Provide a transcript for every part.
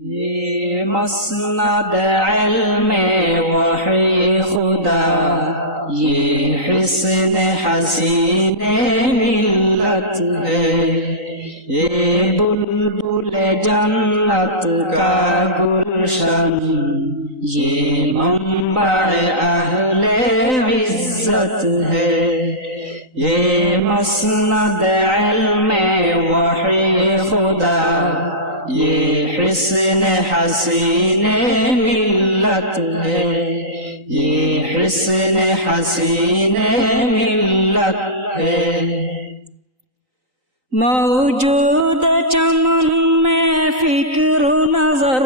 یہ مسند علم وحی خدا، یہ حسن حسین ملت ہے۔ یہ بلبل جنت کا گلشن، یہ منبع اہل عزت ہے۔ یہ مسند علم وحی حسن حسین ملت ہے۔ یہ حسن حسین ملت ہے۔ موجود چمن میں فکر نظر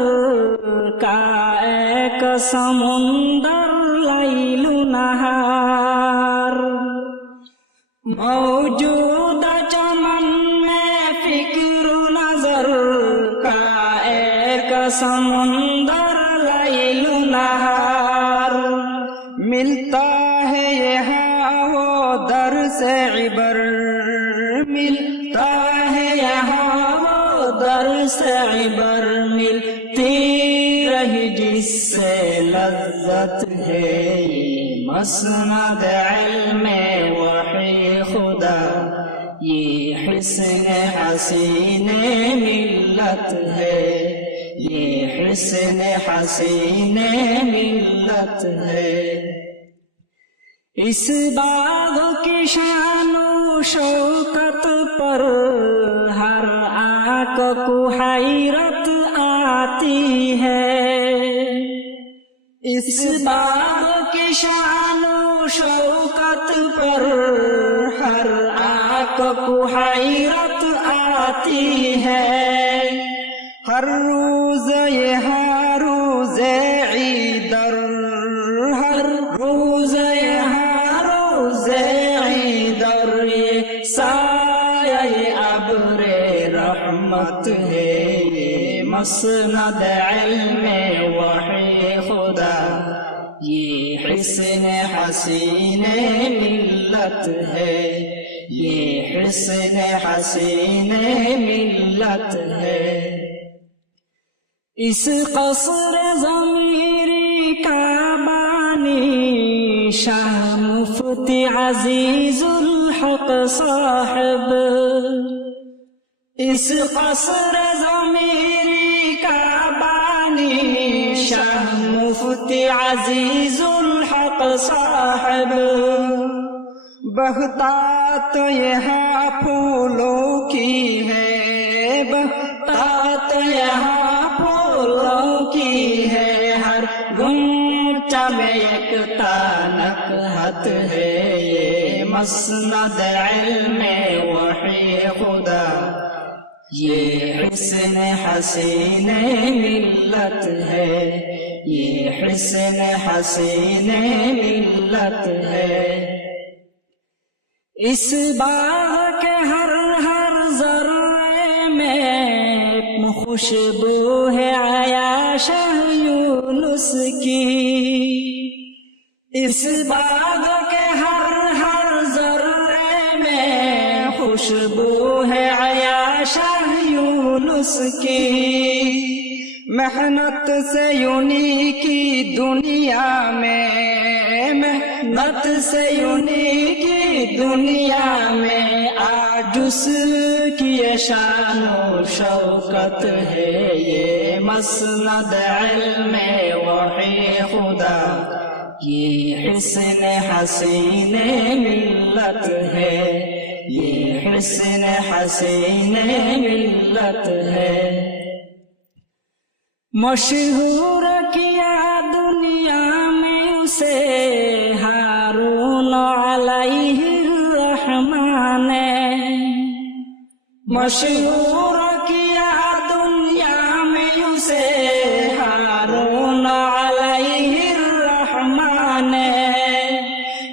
کا ایک سمندر لیل نہار۔ موجود سمندر لیل نہار ملتا ہے یہاں وہ در سے عبر ملتا ہے یہاں وہ در سے عبر ملتی رہی جس سے لذت ہے مسند علم وحی خدا یہ حسن حسین ملت ہے یہ حسن حسین ملت ہے۔ اس باغ کی شان و شوکت پر ہر آنکھ کو حیرت آتی ہے۔ اس باغ کی شان و شوکت پر ہر آنکھ کو حیرت آتی ہے۔ ہر مسند علم وحي خدا. یہ حسن حسین ملت ہے یہ حسن حسین ملت ہے۔ اس قصر ضمیری کا بانی شاہ مفتی عزیز الحق صاحب۔ اس قصر ضمیری مفتی عزیز الحق صاحب۔ بہتا تو یہاں پھولوں کی ہے۔ بہتا تو یہاں پھولوں کی ہے۔ ہر گنچا میں ایک تانک ہے۔ یہ مسند علم وحی خدا۔ یہ حسن حسین ملت ہے۔ یہ حسن حسین ملت ہے۔ اس باغ کے ہر ہر ذرے میں خوشبو ہے آیا شاہ یونس کی۔ اس باغ کے ہر ہر ذرے میں خوشبو ہے آیا شاہ یونس کی۔ محنت سے یونی کی دنیا میں، محنت سے یونی کی دنیا میں، آج اس کی شان و شوکت ہے، یہ مسند علم وحی خدا، یہ حسن حسین ملت ہے، یہ حسن حسین ملت ہے۔ مشہور کیا دنیا میں اسے ہارون علیہ الرحمن مشہور کیا دنیا میں اسے ہارون علیہ الرحمن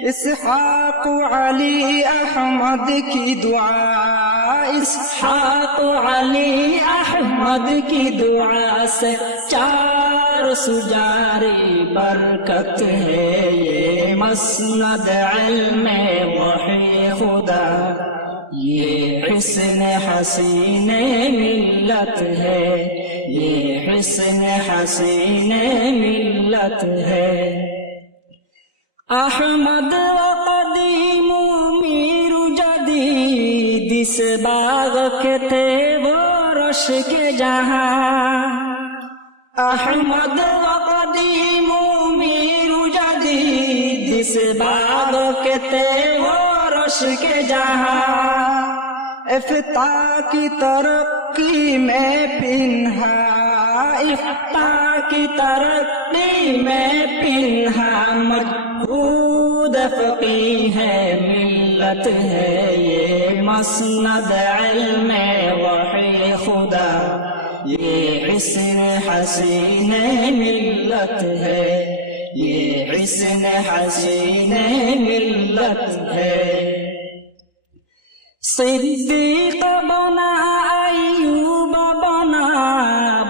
اسحاق علی احمد کی دعا، اسحاق علی احمد کی دعا سے چار سجاری برکت ہے یہ مسند علم وحی خدا۔ یہ حسن حسین ملت ہے۔ یہ حسن حسین ملت ہے۔ احمد اس باغ کے تھے وہ رش کے جہاں احمد و قدیم میر جدید اس باغ کے تھے وہ رش کے جہاں افتا کی ترقی میں پنہا افتا کی ترقی میں پنہا مجہود فقی ہے ملت ہے یہ مسند علم وحی خدا. یہ حسن حسین ملت ہے یہ حسن حسین ملت ہے صديق بنا أيوب بنا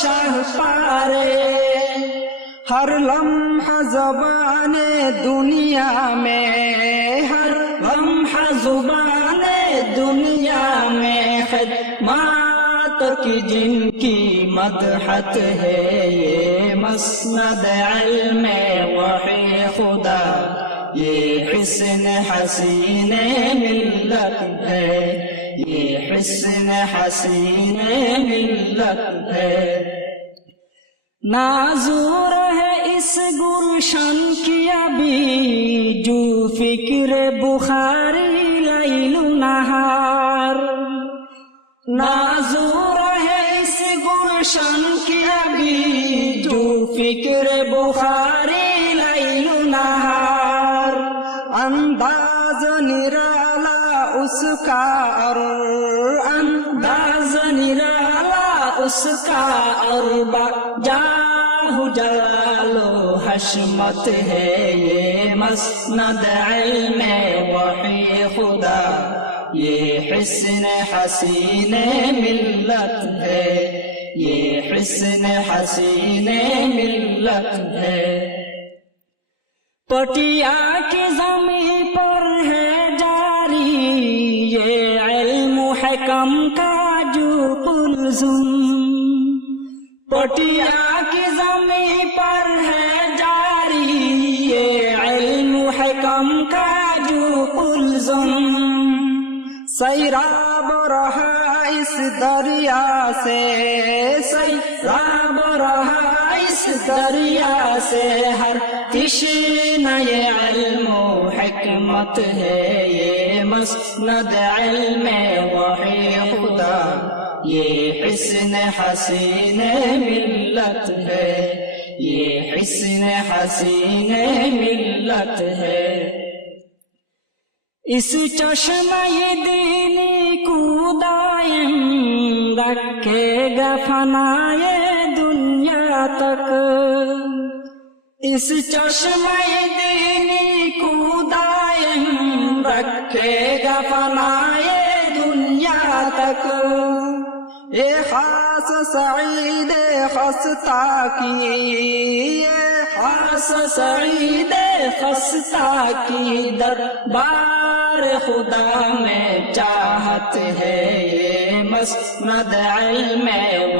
شاہ پارے، ہر لمحہ زبان دنیا میں، ہر لمحہ زبان دنیا میں خدمات کی جن کی مدحت ہے، یہ مسند علم وحی خدا، یہ حسن حسین ملت ہے، یہ حسن حسین ملت ہے نازور ہے اس گلشن کی ابھی جو فکر بخاری لیل نہار۔ نازور ہے اس گلشن کی ابھی جو فکر بخاری لیل نہار۔ انداز نرالا اس کا اور انداز نرالا اس کا اربا جاہ جلال و حشمت ہے یہ مسند علم وحی خدا، یہ حسن حسین ملت ہے، یہ حسن حسین ملت ہے۔ پٹیا کی زمین جو کلزم پٹیا کی زمین پر ہے جاری، یہ علم حکم کا جو کلزم سیراب رہا اس دریا سے، سیراب رہا اس دریا سے۔ ہر تشن علم و حکمت ہے، یہ مسند علم وحی خدا، یہ حسن حسین ملت ہے، یہ حسن حسین ملت ہے۔ اس چشمہ دینی کو دائم رکھے گا فنائے دنیا تک۔ اس چشمہ دینی رکھے گا فنائے دنیا تک۔ یہ خاص سعید خستا کی یہ خاص سعید خستا کی دربار خدا میں چاہت ہے۔ یہ مسند علم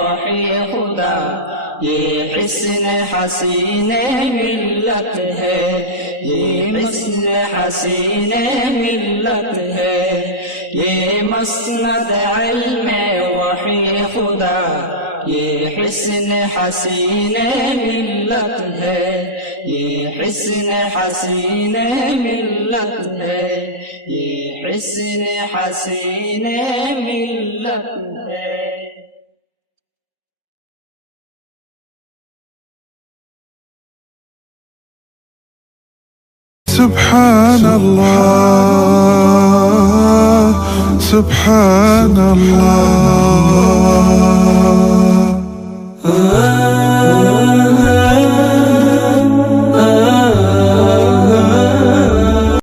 وحی خدا، یہ حسن حسین ملت ہے۔ یہ مسن حسین ملت ہے یہ مسند علم وحی خدا یہ حسن حسین ملت ہے یہ حسن حسین ملت ہے یہ حسن حسین ملت ہے سبحان الله سبحان الله